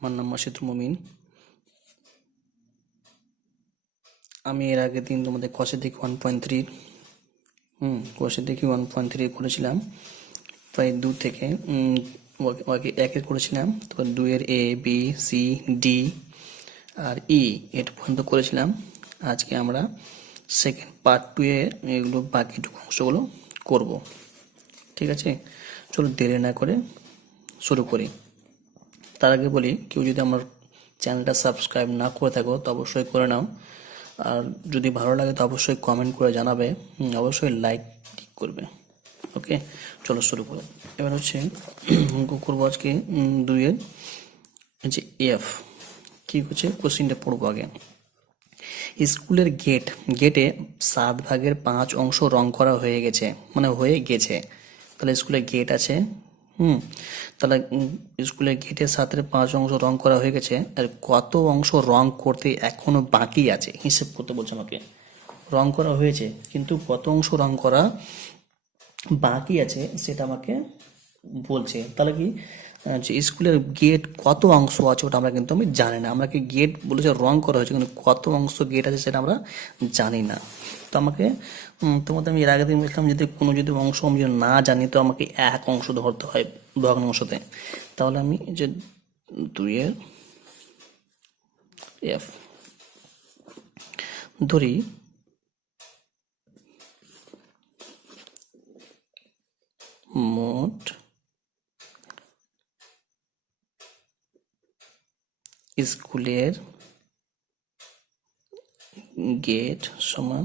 আমার নাম মাসিদুল মুমিন। আমি এর আগের দিন তোমাদের কষে দেখি 1.3 কষে দেখি 1.3 করেছিলাম, প্রায় 2 থেকে একের করেছিলাম, তারপর 2-এর এ বি সি ডি আর ই এটা পর্যন্ত করেছিলাম। আজকে আমরা সেকেন্ড পার্ট 2 এ এগুলো বাকিটুকু অংশগুলো করব। ঠিক আছে, চলো দেরি না করে শুরু করি। তার আগে বলি, কেউ যদি আমার চ্যানেলটা সাবস্ক্রাইব না করে থাকো তো অবশ্যই করে নাও, আর যদি ভালো লাগে তো অবশ্যই কমেন্ট করে জানাবে, অবশ্যই লাইক করবে। ওকে, চলো শুরু করো। এবার হচ্ছে অঙ্ক করবো আজকে 2-এর যে এফ। কি হচ্ছে কোশ্চিনটা পড়বো আগে। স্কুলের গেটে 7/5 অংশ রং করা হয়ে গেছে, মানে হয়ে গেছে। তাহলে স্কুলের গেট আছে, তাহলে স্কুলের গেটে 7/5 অংশ রং করা হয়ে গেছে, আর কত অংশ রং করতে এখনো বাকি আছে হিসেব করতে বলছে আমাকে। রং করা হয়েছে কিন্তু কত অংশ রং করা বাকি আছে সেটা আমাকে বলছে। তাহলে কি যে স্কুলের গেট কত অংশ আছে ওটা আমরা কিন্তু আমি জানি না। আমরা কি গেট বলেছে রং করা হয়েছে, কিন্তু কত অংশ গেট আছে সেটা আমরা জানি না। তো আমাকে তোমাদের আমি এর আগে দিন বলছিলাম, যদি অংশ আমি যদি না জানি তো আমাকে এক অংশ ধরতে হয় ভগ্নাংশতে। তাহলে আমি যে 2-এর এফ ধরি, মোট স্কুলের গেট সমান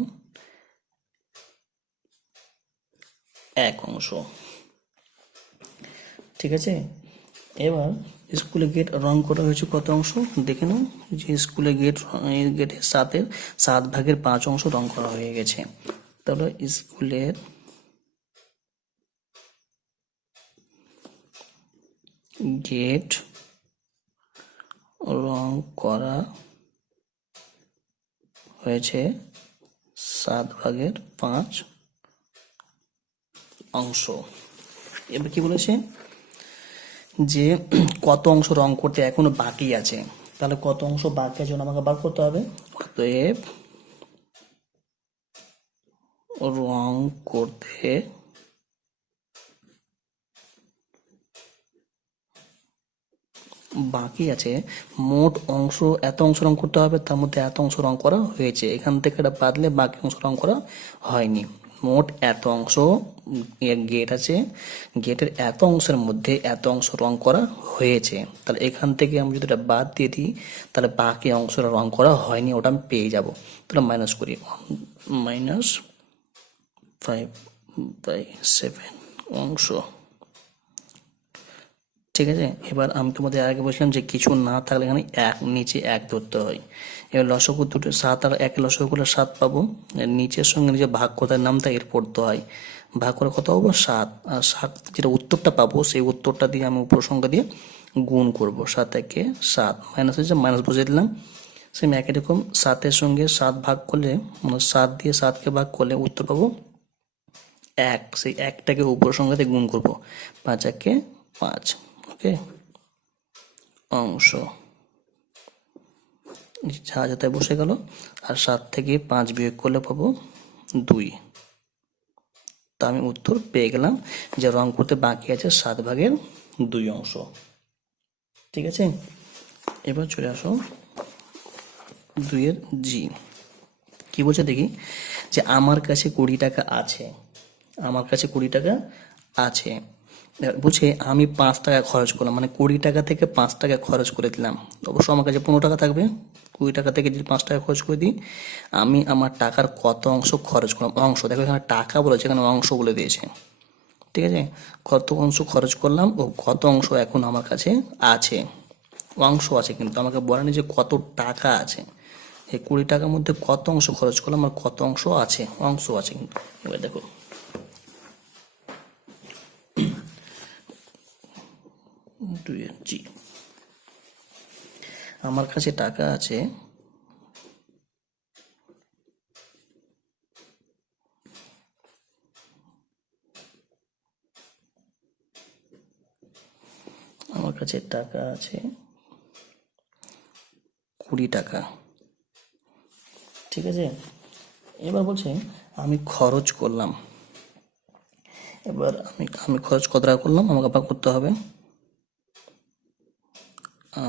এক অংশ। ঠিক আছে, এবার স্কুলের গেট রং করা হয়েছে কত অংশ দেখে নাও। যে স্কুলের গেটে 7/5 অংশ রং করা হয়ে গেছে। তাহলে স্কুলের গেট রং করা হয়েছে 7/5 অংশ। এবার কি বলেছে যে কত অংশ রং করতে এখনো বাকি আছে। তাহলে কত অংশ বাকি আছে আমাকে বার করতে হবে। অতএব রং করতে বাকি আছে মোট অংশ, এত অংশ রং করতে হবে, তার মধ্যে এত অংশ রং করা হয়েছে। এখান থেকে এটা বাদলে বাকি অংশ রং করা হয়নি। মোট এত অংশ গেট আছে, গেটের এত অংশের মধ্যে এত অংশ রং করা হয়েছে। তাহলে এখান থেকে আমি যদি এটা বাদ দিয়ে দিই তাহলে বাকি অংশটা রং করা হয়নি, ওটা আমি পেয়ে যাব। তাহলে মাইনাস করি, -5/7 অংশ। ঠিক আছে, এবার আমি তোমাদের আগে বলছিলাম যে কিছু না থাকলে এখানে নিচে এক ধরতে হয়। এবার লসগু দুটো 7 আর 1 লসগু করলে 7 পাবো। নিচের সঙ্গে নিচে ভাগ কোথায় নামতা এর পড়তে হয়। ভাগ করে কত পাবো 7, আর 7 যেটা উত্তরটা পাবো সেই উত্তরটা দিয়ে আমি উপর সংখ্যা দিয়ে গুণ করব। 7/7 মাইনাস হচ্ছে মাইনাস বসিয়ে দিলাম। সেম একই রকম 7-এর সঙ্গে 7 ভাগ করলে, মানে 7 দিয়ে 7কে ভাগ করলে উত্তর পাবো 1। সেই একটাকে উপর সংখ্যা দিয়ে গুণ করবো, 5-1-5। ওকে, অংশ যা যাতে বসে গেল, আর 7 থেকে 5 বিয়োগ করলে পাবো 2। তা আমি উত্তর পেয়ে গেলাম যে রং করতে বাকি আছে 7/2 অংশ। ঠিক আছে, এবার চলে আসো 2-এর জি। কি বলছে দেখি, যে আমার কাছে 20 টাকা আছে। আমার কাছে 20 টাকা আছে বলছে আমি 5 টাকা খরচ করলাম, মানে 20 টাকা থেকে 5 টাকা খরচ করে দিলাম। অবশ্য আমার কাছে 15 টাকা থাকবে। 20 টাকা থেকে যদি 5 টাকা খরচ করে দিই, আমি আমার টাকার কত অংশ খরচ করলাম। অংশ দেখো, এখানে টাকা বলেছে, এখানে অংশ বলে দিয়েছে। ঠিক আছে, কত অংশ খরচ করলাম ও কত অংশ এখন আমার কাছে আছে। অংশ আছে কিন্তু আমাকে বলেনি যে কত টাকা আছে। এই 20 টাকার মধ্যে কত অংশ খরচ করলাম আর কত অংশ আছে, অংশ আছে কিন্তু। এবার দেখো, জি আমার কাছে টাকা আছে আমার কাছে টাকা আছে 20 টাকা। ঠিক আছে, এবার বলছে আমি খরচ করলাম। এবার আমি খরচ কত টাকা করলাম আমাকে ভাগ করতে হবে।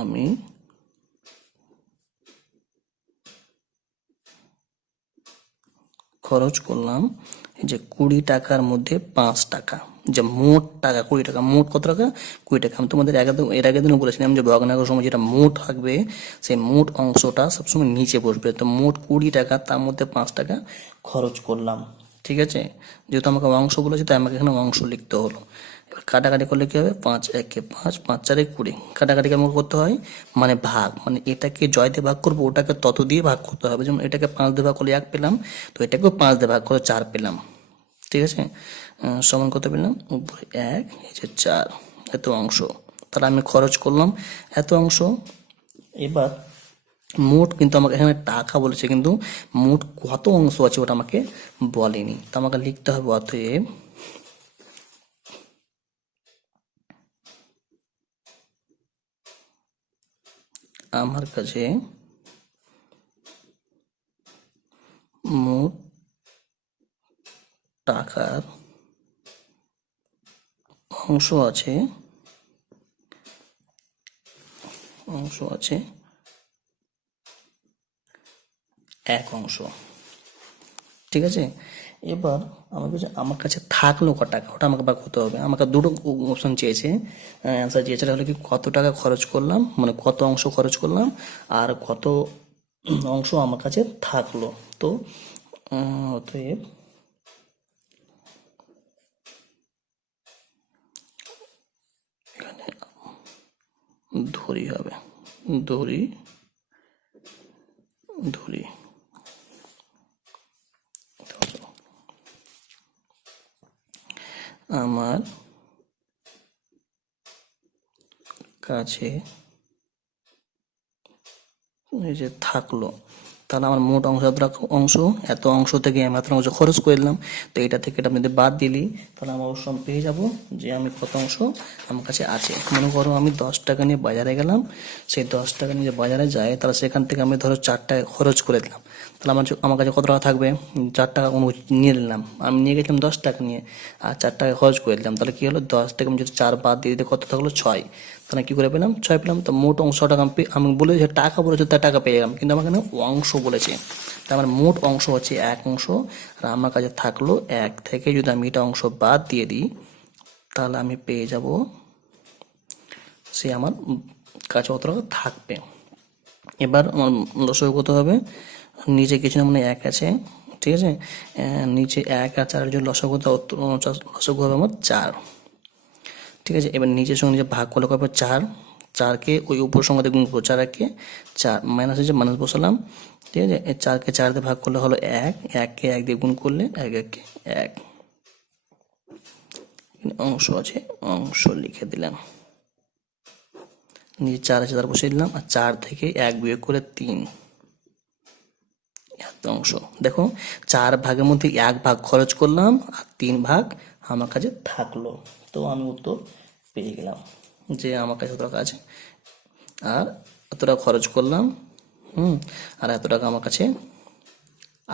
আমি খরচ করলাম এই যে 20 টাকার মধ্যে 5 টাকা, যে মোট টাকা 20 টাকা, মোট কত টাকা 20 টাকা। আমি তোমাদের এর আগের দিনও বলেছিলাম যে ভগ্নাংশের সময় যেটা মোট থাকবে সেই মোট অংশটা সবসময় নিচে বসবে। তো মোট 20 টাকা, তার মধ্যে 5 টাকা খরচ করলাম। ঠিক আছে, যেহেতু আমাকে অংশ বলেছে তাই আমাকে এখানে অংশ লিখতে হলো। এবার কাটাকাটি করলে কি হবে, 5 একে 5, 5 চারে 20। কাটাকাটি কেমন করতে হয়, মানে ভাগ, মানে এটাকে জয় দিয়ে ভাগ করবো, ওটাকে তত দিয়ে ভাগ করতে হবে। যেমন এটাকে 5 দিয়ে ভাগ করলে 1 পেলাম, তো এটাকেও 5 দিয়ে ভাগ করে 4 পেলাম। ঠিক আছে, সমান কত পেলাম, উপরে 1, এই যে 4, এত অংশ। তাহলে আমি খরচ করলাম এত অংশ। এবার মোট কিন্তু আমাকে এখানে টাকা বলেছে, কিন্তু মোট কত অংশ আছে ওটা আমাকে বলেনি। তো আমাকে লিখতে হবে অতএব আমার কাছে মোট টাকার অংশ আছে 1 অংশ। ঠিক আছে, এবার আমার কাছে থাকলো ক টাকা, ওটা আমাকে বার করতে হবে। আমাকে দুটো অপশন চেয়েছে, অ্যান্সার চেয়েছে, হলো কি কত টাকা খরচ করলাম, মানে কত অংশ খরচ করলাম, আর কত অংশ আমার কাছে থাকলো। তো অতএব এখানে ধরি হবে, ধরি আমার কাছে এই যে থাকলো, তাহলে আমার মোট অংশ এত অংশ থেকে আমি এত অংশ খরচ করে দিলাম। তো এটা থেকে এটা যদি বাদ দিলি তাহলে আমার অবশ্য আমি পেয়ে যাব যে আমি কত অংশ আমার কাছে আছে। মনে করো আমি 10 টাকা নিয়ে বাজারে গেলাম, সেই 10 টাকা নিয়ে বাজারে যাই, তাহলে সেখান থেকে আমি ধরো 4 টাকা খরচ করে দিলাম, তাহলে আমার কাছে কত টাকা থাকবে, 4 টাকা নিয়ে নিলাম। আমি নিয়ে গেছিলাম 10 টাকা নিয়ে, আর 4 টাকা খরচ করে দিলাম, তাহলে কি হলো, 10 থেকে আমি যদি 4 বাদ দিয়ে দিতে কত থাকলো 6, তাহলে কি করে পেলাম 6 পেলাম। তো মোট অংশটা আমি বলে যে টাকা বলেছে তার টাকা পেয়ে গেলাম, কিন্তু আমার এখানে অংশ বলেছে, তার আমার মোট অংশ হচ্ছে 1 অংশ, আর আমার কাছে থাকলো 1 থেকে যদি আমি এটা অংশ বাদ দিয়ে দিই তাহলে আমি পেয়ে যাব সে আমার কাছে কত টাকা থাকবে। এবার আমার লসাগু কত হবে, নিচে কিছু না মানে 1 আছে, ঠিক আছে, নিচে 1 আর 4 জন্য লসাগু হবে আমার 4। ঠিক আছে, এবার নিচের সঙ্গে নিচে ভাগ করলে কবে 4, 4কে ওই উপর সংখ্যাতে গুণ করবো, 4 একে 4, মাইনাস হচ্ছে মাইনাস বসালাম। ঠিক আছে, 4কে 4 দিয়ে ভাগ করলে হলো 1, 1কে 1 দিয়ে গুণ করলে 1 1 1, অংশ আছে, অংশ লিখে দিলাম। নিচে 4 আছে তার বসিয়ে দিলাম, আর 4 থেকে 1 বিয়োগ করে 3, এত অংশ। দেখো 4 ভাগের মধ্যে 1 ভাগ খরচ করলাম আর 3 ভাগ আমার কাছে থাকলো। তো আমি উত্তর পেয়ে গেলাম যে আমার কাছে এত টাকা আছে, আর এত টাকা খরচ করলাম, আর এত টাকা আমার কাছে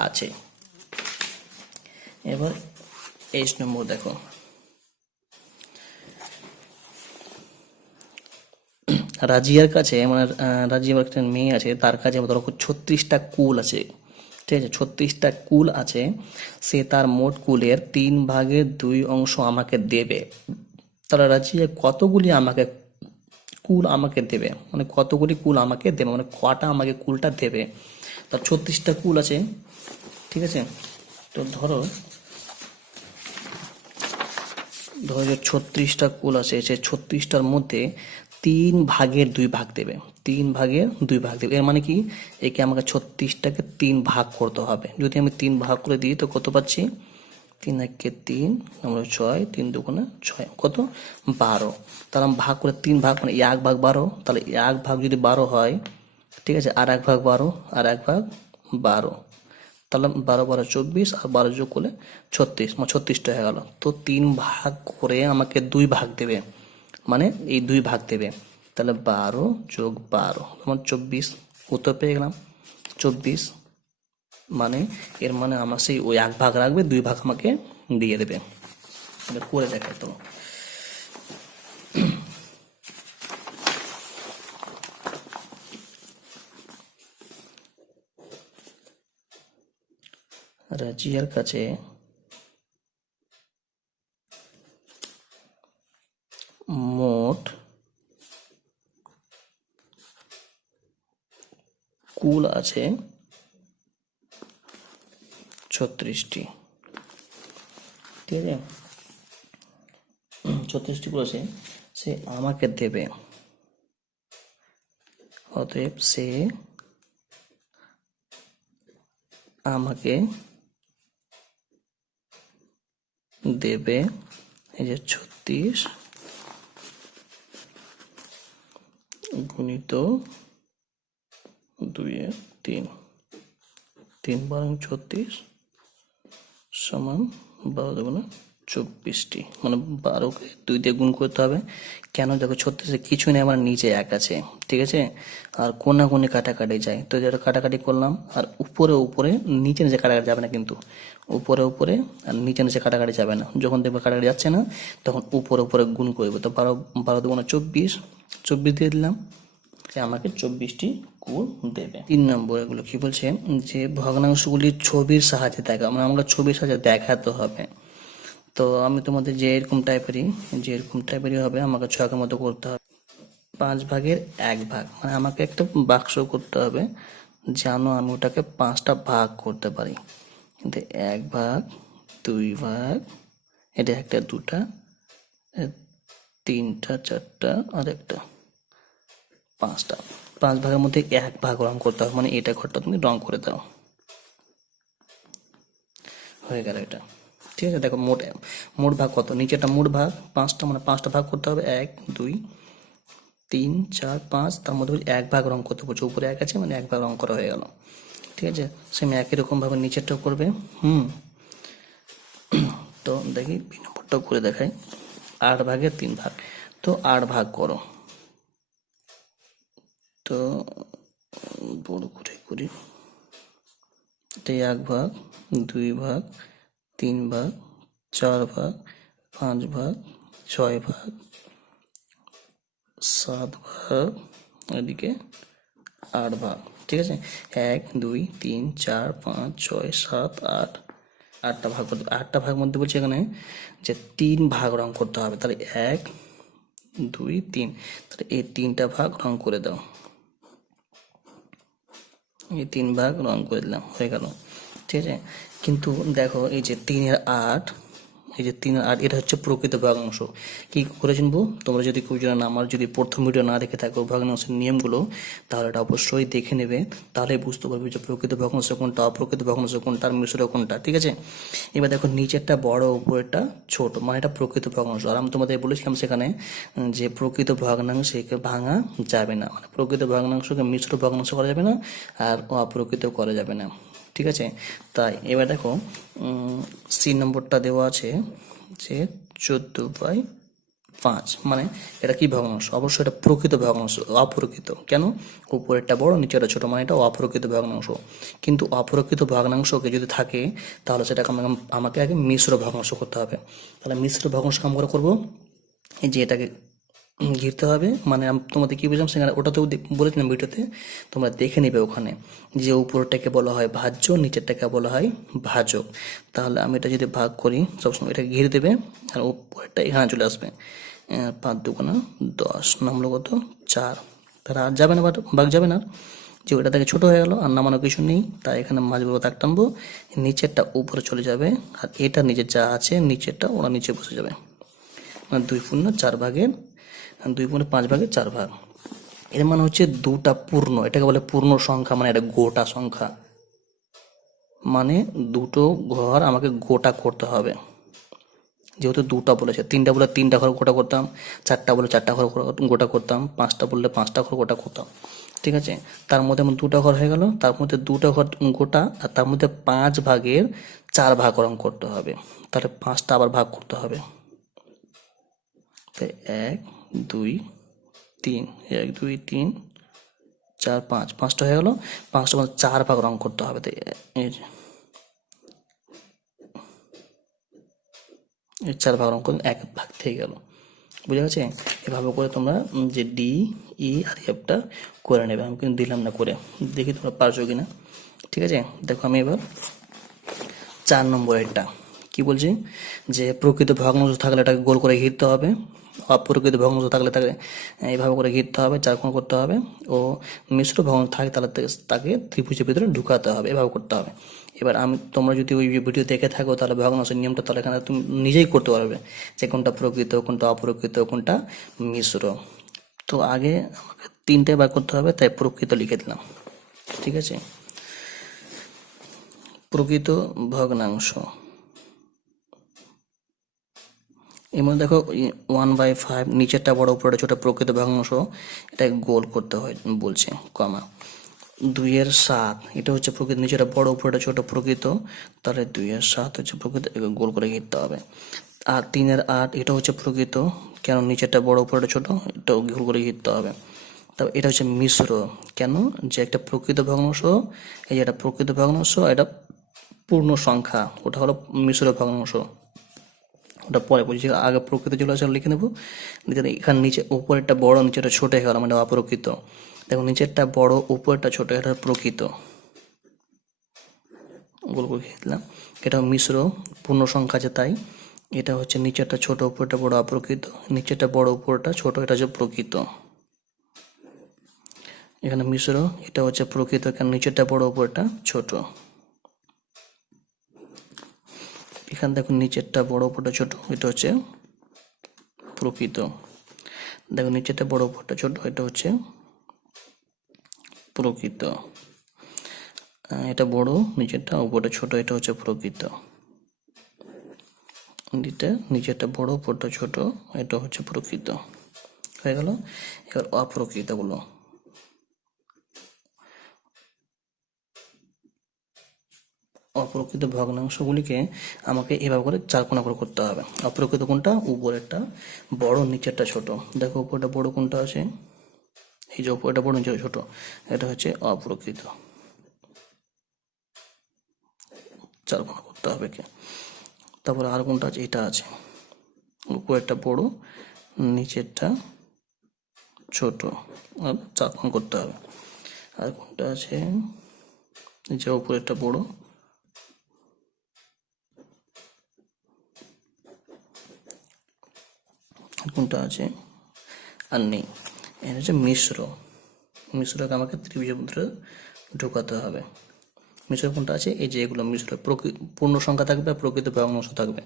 আছে। এবার 23 নম্বর দেখো, রাজিয়ার কাছে, মানে রাজিয়ার একটা মেয়ে আছে, তার কাছে ধরো 36টা কুল আছে। ঠিক আছে, 36টা কুল আছে, সে তার মোট কুলের 3 ভাগের 2 অংশ আমাকে দেবে। তাহলে রাজিয়া কতগুলি কুল আমাকে দেবে, মানে কতগুলি কুল আমাকে দেবে, মানে কটা আমাকে কুলটা দেবে। তার 36টা কুল আছে। ঠিক আছে, তো ধরো যে 36টা কুল আছে, সেই 36টার মধ্যে 3 ভাগের 2 ভাগ দেবে, 3 ভাগের 2 ভাগ দেবে। এর মানে কি, একে আমাকে 36টাকে 3 ভাগ করতে হবে। যদি আমি 3 ভাগ করে দিই তো কত পাচ্ছি, 3 একে 3, আমরা 6, 3 দুগুণে 6, কত 12। তাহলে আমি ভাগ করে 3 ভাগ মানে 1 ভাগ 12, তাহলে 1 ভাগ যদি 12 হয়, ঠিক আছে, আর 1 ভাগ 12, আর 1 ভাগ 12, তাহলে 12 12 24, আর 12 যোগ করলে 36, মানে 36টা হয়ে গেল। তো 3 ভাগ করে আমাকে 2 ভাগ দেবে, মানে এই 2 ভাগ দেবে, তাহলে 12 যোগ 12 তোমার 24। উত্তর পেয়ে গেলাম 24। মানে এর মানে আমার সেই ওই 1 ভাগ রাখবে, 2 ভাগ আমাকে দিয়ে দেবে। এটা করে দেখাই তো। রাজিয়ার কাছে মোট কুল আছে 36টি। ঠিক আছে, 36টি কুল আছে, সে আমাকে দেবে। অতএব সে আমাকে দেবে এই যে 36 গুণিত 2 এর 3, 3 বারং 36 সমান 12 দুগুণে 24টি, মানে 12কে 2 দিয়ে গুণ করতে হবে। কেন, দেখো 36 কিছু নেই, আমার নিচে 1 আছে, ঠিক আছে, আর কোনা কোণে কাটাকাটি যায়, তো যেটা কাটাকাটি করলাম, আর উপরে উপরে নিচে নিচে কাটাকাটি যাবে না, কিন্তু উপরে উপরে আর নিচে নিচে কাটাকাটি যাবে না। যখন দেখবে কাটাকাটি যাচ্ছে না, তখন উপরে উপরে গুণ করবে। তো 12 দুগুণে 24, 24 দিয়ে দিলাম, আমাকে 24টি কুল দেবে। 3 নম্বর এগুলো কি বলছে, যে ভগ্নাংশগুলির ছবির সাহায্যে দেখা, মানে আমাকে ছবির সাহায্যে দেখাতে হবে। তো আমি তোমাদের যে এরকম টাইপেরই হবে, আমাকে ছকের মতো করতে হবে। 5 ভাগের 1 ভাগ, মানে আমাকে একটা বাক্স করতে হবে, যেন আমি ওটাকে 5টা ভাগ করতে পারি। কিন্তু 1 ভাগ, 2 ভাগ, এটা 1টা 2টা, 3টা 4টা, আর একটা 5টা। 5 ভাগের মধ্যে 1 ভাগ রং করতে হবে, মানে এটা ঘরটা তুমি রং করে দাও, হয়ে গেল এটা। ঠিক আছে, দেখো মোট ভাগ কত, নিচেটা মোট ভাগ 5টা, মানে 5টা ভাগ করতে হবে, 1 2 3 4 5, তার মধ্যে 1 ভাগ রং করতে বলছে, উপরে 1 আছে মানে 1 ভাগ রং করা হয়ে গেল। ঠিক আছে, সেম একই রকমভাবে নিচেরটাও করবে। তো দেখি 2 নম্বরটাও করে দেখাই। 8 ভাগের 3 ভাগ, তো 8 ভাগ করো, তো বড় করে করি, এটা 1 ভাগ, 2 ভাগ, 3 ভাগ, 4 ভাগ, 5 ভাগ, 6 ভাগ, 7 ভাগ, এদিকে 8 ভাগ। ঠিক আছে, 1 2 3 4 5 6 7 8, 8টা ভাগ করতে, 8টা ভাগ মধ্যে বলছে এখানে যে 3 ভাগ রং করতে হবে, তাহলে 1 2 3, তাহলে এই 3টা ভাগ রং করে দাও, এই 3 ভাগ রং করে দিলাম, হয়ে গেল। ঠিক আছে, কিন্তু দেখো এই যে 3 এর 8, এই যে 3 আর 8, এটা হচ্ছে প্রকৃত ভগ্নাংশ। কি করে চিনবো, তোমরা যদি কেউ জানো না, আমার যদি প্রথম ভিডিও না দেখে থাকো ভগ্নাংশের নিয়মগুলো, তাহলে এটা অবশ্যই দেখে নেবে, তাহলে বুঝতে পারবে যে প্রকৃত ভগ্নাংশ কোনটা, অপ্রকৃত ভগ্নাংশ কোনটা, আর মিশ্র কোনটা। ঠিক আছে, এবার দেখো নিচেরটা বড়, উপরেরটা ছোট, মানে এটা প্রকৃত ভগ্নাংশ। আর আমি তোমাদের বলেছিলাম সেখানে যে প্রকৃত ভগ্নাংশকে ভাঙা যাবে না, মানে প্রকৃত ভগ্নাংশকে মিশ্র ভগ্নাংশ করা যাবে না, আর অপ্রকৃত করা যাবে না। ঠিক আছে, তাই এবার দেখো সি নম্বরটা দেওয়া আছে যে 14/5, মানে এটা কি ভগ্নাংশ, অবশ্যই এটা প্রকৃত ভগ্নাংশ, অপ্রকৃত কেন, উপরেরটা বড় নিচেরটা ছোট, মানে এটা অপ্রকৃত ভগ্নাংশ। কিন্তু অপ্রকৃত ভগ্নাংশকে যদি থাকে, তাহলে সেটাকে আমাকে আগে মিশ্র ভগ্নাংশ করতে হবে। তাহলে মিশ্র ভগ্নাংশ আমরা করবো, এই যে এটাকে ঘিরতে হবে, মানে আমি তোমাদের কি বুঝলাম সেখানে, ওটাতেও বলেছিলাম ভিডিওতে, তোমরা দেখে নেবে ওখানে, যে উপরটাকে বলা হয় ভাজ্য, নিচেরটাকে বলা হয় ভাজক। তাহলে আমি এটা যদি ভাগ করি, সবসময় এটাকে ঘিরে দেবে, আর উপরেরটা এখানে চলে আসবে, 5 দুগুণা 10, নামলো কত 4, তাহলে আর যাবে না, ভাগ যাবে না, যে ওটা থেকে ছোট হয়ে গেল, আর নামানো কিছু নেই, তাই এখানে মাঝ বরাবর দাগ টানবো, নিচেরটা উপরে চলে যাবে, আর এটা নিচে যা আছে নিচেরটা ওরা নিচে বসে যাবে, মানে 2/4 ভাগের, 2/5 ভাগের 4 ভাগ। এর মানে হচ্ছে 2টা পূর্ণ, এটাকে বলে পূর্ণ সংখ্যা, মানে এটা গোটা সংখ্যা, মানে 2টো ঘর আমাকে গোটা করতে হবে। যেহেতু 2টা বলেছে, 3টা বলে 3টা ঘর গোটা করতাম, 4টা বলে 4টা ঘর গোটা করতাম, 5টা বললে 5টা ঘর গোটা করতাম। ঠিক আছে, তার মধ্যে আমার 2টা ঘর হয়ে গেল, তার মধ্যে 2টা ঘর গোটা, আর তার মধ্যে 5 ভাগের 4 ভাগ রং করতে হবে, তাহলে 5টা আবার ভাগ করতে হবে। 1 2 3, 1 2 3 4 5 5টা হয়ে গেল। 5টা মধ্যে 4 ভাগ রং করতে হবে। তাই এই 4 ভাগ রং করলে 1 ভাগ থেকে গেল। বুঝে গেছে? এভাবে করে তোমরা যে ডি ই আর এফটা করে নেবে। আমি কিন্তু দিলাম না করে, দেখি তোমরা পারছো কিনা। ঠিক আছে, দেখো আমি এবার 4 নম্বরেরটা কি বলছি, যে প্রকৃত ভগ্নাংশ থাকলে এটাকে গোল করে ঘিরতে হবে, অপ্রকৃত ভগ্নাংশ থাকলে তাকে এইভাবে করে ঘিরতে হবে, চারকোণ করতে হবে, ও মিশ্র ভগ্নাংশ থাকে তাহলে তাকে ত্রিভুজের ভিতরে ঢুকাতে হবে, এভাবে করতে হবে। এবার তোমরা যদি ওই ভিডিও দেখে থাকো তাহলে ভগ্নাংশের নিয়মটা তাহলে এখানে তুমি নিজেই করতে পারবে, যে কোনটা প্রকৃত, কোনটা অপ্রকৃত, কোনটা মিশ্র। তো আগে আমাকে 3টে বার করতে হবে, তাই প্রকৃত লিখে দিলাম। ঠিক আছে, প্রকৃত ভগ্নাংশ এর মধ্যে দেখো 1/5 নিচেরটা বড় উপরেটা ছোট প্রকৃত ভগ্নাংশ, এটা গোল করতে হয় বলছে, কমা 2/7 এটা হচ্ছে প্রকৃত, নিচেরটা বড় উপরেটা ছোট প্রকৃত, তাহলে 2/7 হচ্ছে প্রকৃত, গোল করে ঘিরতে হবে। আর 3/8 এটা হচ্ছে প্রকৃত, কেন নিচেরটা বড় উপরেটা ছোট, এটা গোল করে ঘিরতে হবে। তবে এটা হচ্ছে মিশ্র, কেন, যে একটা প্রকৃত ভগ্নাংশ, এই যে একটা প্রকৃত ভগ্নাংশ, এটা পূর্ণ সংখ্যা, ওটা হলো মিশ্র ভগ্নাংশ, ওটা পরে বলছি, আগে প্রকৃত যেগুলো আছে লিখে নেবো। এখানে নিচে উপরেরটা বড় নিচেরটা ছোট হয়ে গেল, মানে অপ্রকৃত। দেখো নিচেরটা বড় উপরেরটা ছোট, এটা প্রকৃত, গোল করে দিলাম। এটা মিশ্র পূর্ণ সংখ্যা আছে, তাই এটা হচ্ছে নিচেরটা ছোট উপরেরটা বড় অপ্রকৃত, নিচেরটা বড় উপরেরটা ছোট, এটা হচ্ছে প্রকৃত। এখানে মিশ্র, এটা হচ্ছে প্রকৃত, কেন নিচেরটা বড় উপরেরটা ছোট। এখানে দেখো নিচেরটা বড় উপরটা ছোট, এটা হচ্ছে প্রকৃত। দেখো নিচেরটা বড় উপরটা ছোট, এটা হচ্ছে প্রকৃত। এটা বড় নিচেরটা উপরটা ছোট, এটা হচ্ছে প্রকৃত। নিচেরটা বড় উপরটা ছোট, এটা হচ্ছে প্রকৃত। হয়ে গেল। এবার অপ্রকৃতগুলো, অপ্রকৃত ভগ্নাংশগুলিকে আমাকে এভাবে করে 4 কোণা করে করতে হবে। অপ্রকৃত কোনটা, উপরেরটা বড় নিচেরটা ছোট। দেখো উপরটা বড় কোনটা আছে, এই যে উপরটা বড় নিচেরটা ছোট, এটা হচ্ছে অপ্রকৃত। 4 কোণা করতে হবে কে। তারপরে আর কোনটা আছে, এটা আছে, উপরেরটা বড় নিচেরটা ছোট, আর 4 কোণ করতে হবে। আর কোনটা আছে, যে উপরেরটা বড় কোনটা আছে আর নেই, এটা হচ্ছে মিশ্র। মিশ্রকে আমাকে ত্রিভুজের মধ্যে ঢোকাতে হবে। মিশ্র কোনটা আছে, এই যে এগুলো মিশ্র, পূর্ণ সংখ্যা থাকবে আর প্রকৃত ভগ্নাংশ থাকবে,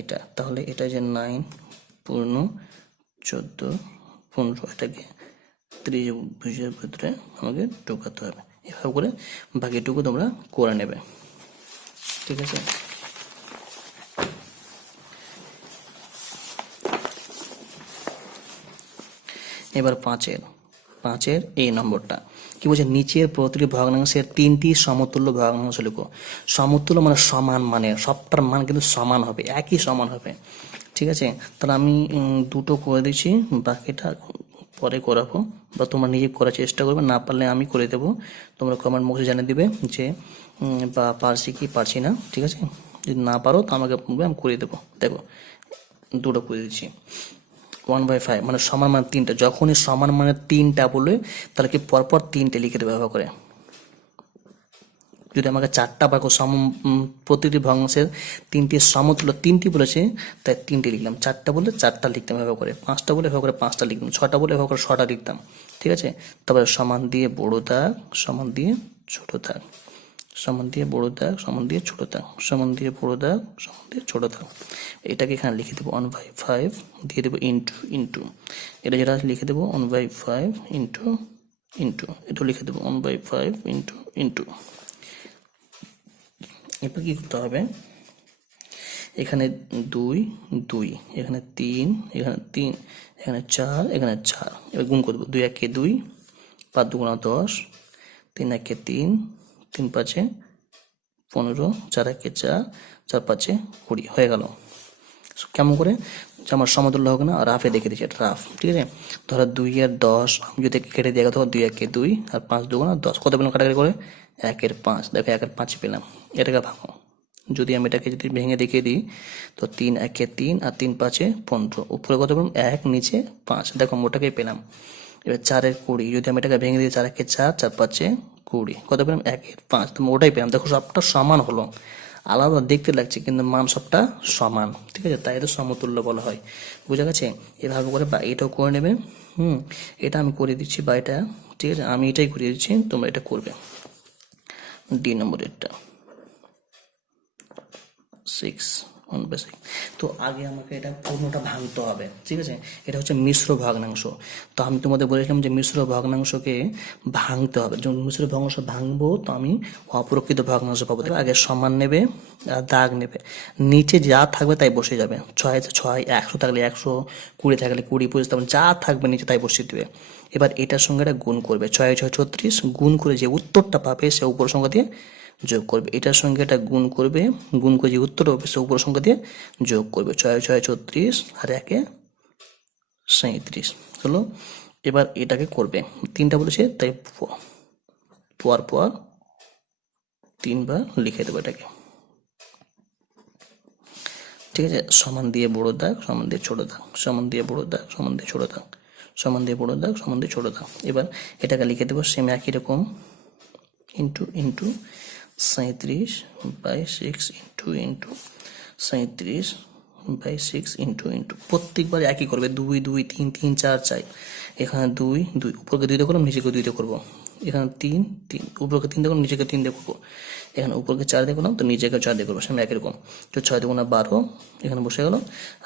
এটা। তাহলে এটা যে 9 পূর্ণ 14 15, এটাকে ত্রিভুজের ভিতরে আমাকে ঢোকাতে হবে। এভাবে করে বাকিটুকু তোমরা করে নেবে। ঠিক আছে, এবার 5-এর এই নম্বরটা কি বলছে, নিচের প্রতিটি ভগ্নাংশের 3টি সমতুল্য ভগ্নাংশ লেখো। সমতুল্য মানে সমান মানের, সবটার মান কিন্তু সমান হবে, একই সমান হবে। ঠিক আছে, তাহলে আমি 2টো করে দিচ্ছি, বাকিটা পরে করাবো, বা তোমরা নিজে করার চেষ্টা করবে, না পারলে আমি করে দেবো। তোমরা কমেন্ট বক্সে জানিয়ে দিবে যে বা পারছি কি পারছি না। ঠিক আছে, যদি না পারো তো আমাকে বলবে, আমি করে দেবো। দেখো 2টো করে দিচ্ছি। 1/5 মানে সমান মানে 3টা, যখনই সমান মানে 3টা বলে তাহলে কি পরপর 3টে লিখে দেবে ব্যবহার করে। যদি আমাকে 4টা বাক্য প্রতিটি ভগ্নাংশের 3টি সমতুল্য 3টি বলেছে, তাই 3টে লিখলাম। 4টা বলে 4টা লিখতাম ব্যবহার করে, 5টা বলে ব্যবহার করে 5টা লিখতাম, 6টা বলে ব্যবহার করে 6টা লিখতাম। ঠিক আছে, তারপরে সমান দিয়ে বড় দাগ, সমান দিয়ে ছোট দাগ, সমান দিয়ে বড় দাগ, সমান দিয়ে ছোট দাগ, সমান দিয়ে বড় দাগ, সমান দিয়ে ছোট দাগ। এটাকে এখানে লিখে দেবো 1/5, দিয়ে দেবো ইন্টু এটা যেটা লিখে দেবো 1/5 ইন্টু এটা লিখে দেবো 1/5 ইন্টু। এরপর কি করতে হবে, এখানে 2 2, এখানে 3, এখানে 3, এখানে 4, এখানে 4। এবার গুণ করবো, 2 1 2, 5 2 10, 3 1 3, 3 5 15, 4 1 4, 4 5 20 হয়ে গেল। কেমন করে, যে আমার সমতুল্য হবে না, রাফে দেখে দিচ্ছি, এটা রাফ, ঠিক আছে। ধরো 2 এর 10 আমি যদি কেটে দিয়ে দেখো 2 একে 2 আর 5 দুগুণ 10, কত পেলাম কাটাকাটি করে? 1 এর 5, দেখো 1 এর 5 পেলাম। এটাকে ভাঙো, যদি আমি এটাকে যদি ভেঙে দেখিয়ে দিই তো 3 একে 3 আর 3 5 15, উপরে কত পেলাম 1, নিচে 5, দেখো মোটাকেই পেলাম। এবার 4 এর 20, যদি আমি এটাকে ভেঙে দিই 4 একে 4 4 5 20, কত পেলাম 1 এর 5, তো ওটাই পেলাম। দেখো সবটা সমান হলো, আলাদা দেখতে লাগছে কিন্তু মান সবটা সমান, ঠিক আছে, তাই তো সমতুল্য বলা হয়। বুঝা গেছে? এভাবে করে বা এটাও করে নেবে। এটা আমি করে দিচ্ছি বা এটা, ঠিক আছে, আমি এটাই করে দিচ্ছি, তোমরা এটা করবে। ডি নম্বরেরটা 6 1/6। তো আগে আমাকে এটা পূর্ণটা ভাঙতে হবে, ঠিক আছে। এটা হচ্ছে মিশ্র ভগ্নাংশ। তো আমি তোমাদের বলেছিলাম যে মিশ্র ভগ্নাংশকে ভাঙতে হবে। যখন মিশ্র ভগ্নাংশ ভাঙবো তো আমি অপ্রকৃত ভগ্নাংশ পাবো। আগে সমান নেবে আর দাগ নেবে, নিচে যা থাকবে তাই বসে যাবে। 6 6, 100 থাকলে 100, 20 থাকলে 20, 25 থাকলে যা থাকবে নিচে তাই বসিয়ে দেবে। এবার এটার সঙ্গে এটা গুণ করবে, 6 6 36, গুণ করে যে উত্তরটা পাবে সে উপর সংখ্যা দিয়ে যোগ করবে। এটার সঙ্গে এটা গুণ করবে, গুণ করে যে উত্তর হবে সে উপর সংখ্যা দিয়ে যোগ করবে। 6 6 36 আর 1 37 হলো। এবার এটাকে করবে, 3টা বলেছে তাই পর পর 3 বার লিখে দেবো এটাকে, ঠিক আছে। সমান দিয়ে বড় দাগ, সমান দিয়ে ছোট দাগ, সমান দিয়ে বড় দাগ, সমান দিয়ে ছোট দাগ, সমান দিয়ে বড় দাগ, সমান দিয়ে ছোট দাগ। এবার এটাকে লিখে দেবো সেম একই রকম, ইন্টু ইন্টু 37/6 ইন্টু 37/6 ইন্টু প্রত্যেকবার একই করবে। 2 2 3 3 4 চাই, এখানে 2 2, উপরকে 2 দিয়ে করলাম, নিচেকে 2 দিয়ে করবো। এখানে 3 3, উপরকে 3 দিয়ে করলাম, নিচেকে 3 দিয়ে করবো। এখানে উপরকে 4 দিয়ে করলাম তো নিচেকে 4 দিয়ে করবো, সেম একই রকম। তো 6 2 12 এখানে বসে গেল,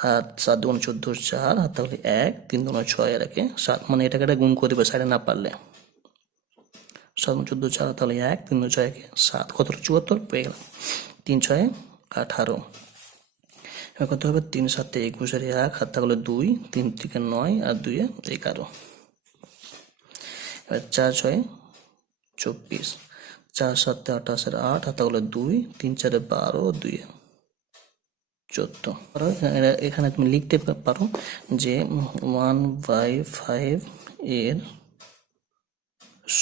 আর 7 2 14 4, আর তাহলে 1 3 2 6 আর 1 7, মানে এটাকে একটা গুণ করে দেবে সাইডে না পারলে। 7 14 4, তাহলে 1 3 6 7, কত 74 পেয়ে গেলাম। 3 6 18, এবার কত হবে? 3 7 21 আর 1 হাত থাকলে 2, 3 থেকে 9 আর 2 11। এবার 4 6 24, 4 7 28 আর 8 হাত থাকলে 2, 3 4 12, 2 14। এখানে তুমি লিখতে পারো যে 1/5 এর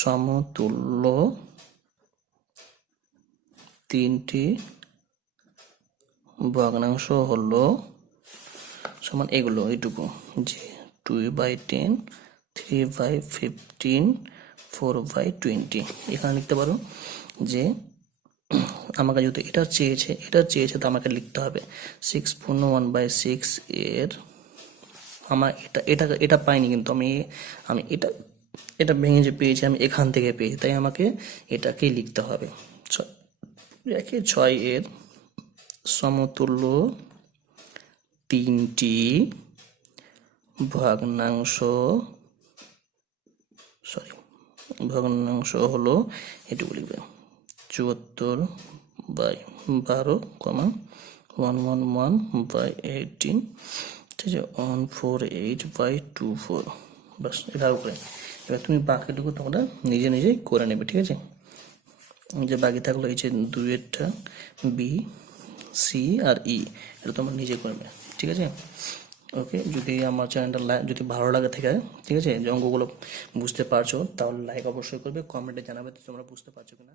সমতুল্য 3টি ভগ্নাংশ হলো সমান এগুলো, এইটুকু, যে 2/10, 3/15, 4/20। এখানে লিখতে পারো যে আমাকে যদি এটা চেয়েছে তো আমাকে লিখতে হবে 6 পূর্ণ 1/6 এর, আমার এটা পাইনি কিন্তু আমি এটা এটা ভেঙে যে পেয়েছি আমি এখান থেকে পেয়েছি, তাই আমাকে এটাকেই লিখতে হবে। 6 এর সমতুল্য 3টি ভগ্নাংশ হলো, এটুকু লিখবে 74/12, 111/18, ঠিক আছে, 148/24, বাস এভাবে করে। এবার তুমি বাকিটুকু তোমরা নিজে নিজেই করে নেবে, ঠিক আছে। যে বাকি থাকলো এই যে 2-এরটা, বি সি আর ই, এটা তোমরা নিজে করবে, ঠিক আছে। ওকে, যদি আমার চ্যানেলটা যদি ভালো লাগে থাকে, ঠিক আছে, যে অঙ্কগুলো বুঝতে পারছো তাহলে লাইক অবশ্যই করবে, কমেন্টে জানাবে তোমরা বুঝতে পারছো কিনা।